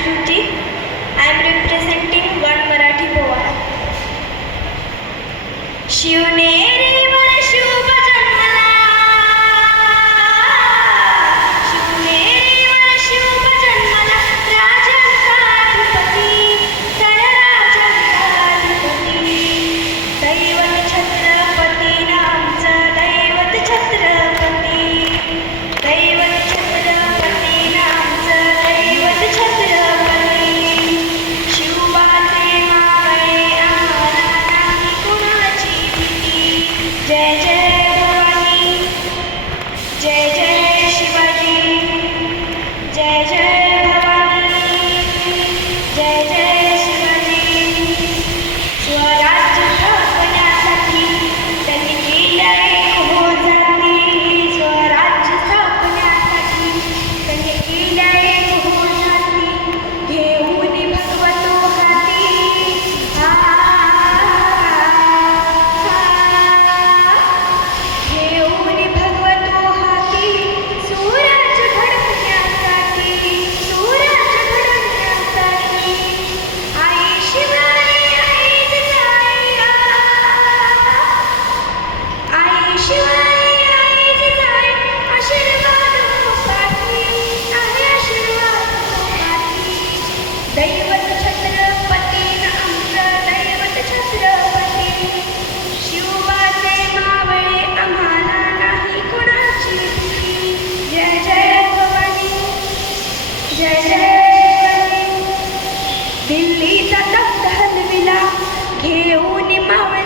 Shruti. I am representing one Marathi poem. शिवनेरीवर शुभ जन्मला, शिवनेरीवर शुभ जन्मला, राजांचा अधिपती, तळराजांचा अधिपती. दैवत छत्रपती नामचं, दैवत छत्रपती, दैवत छत्रपती नामचं, दैवत छत्रपती. शिवबाचे मावळे आम्हाला नाही कुणाची भीती. जय जय भवानी, जय जय शिवाजी, जय जय भवानी, जय जय शिवाजी. स्वराज्य स्थापण्यासाठी त्यांनी केल्या एक हो जाती, स्वराज्य स्थापण्यासाठी त्यांनी केल्या एक हो जाती. घेऊन भगवतो हाती, घेऊन भगवतो हाती, सूरज घडवण्यासाठी, सूरज घडवण्यासाठी. आई शिवाय आई जिजाई, आई शिवाय आई जिजाई, आशीर्वाद पाठी आहे, आशीर्वाद पाठी. दैवत छत्रपती आमचं, दैवत छत्रपती. शिवबाचे मावळे आम्हाला नाही कुणाची भीती. जय जय भवानी, जय जय शिवाजी. दिल्लीचा तख्त हलविला, घेऊन मावळे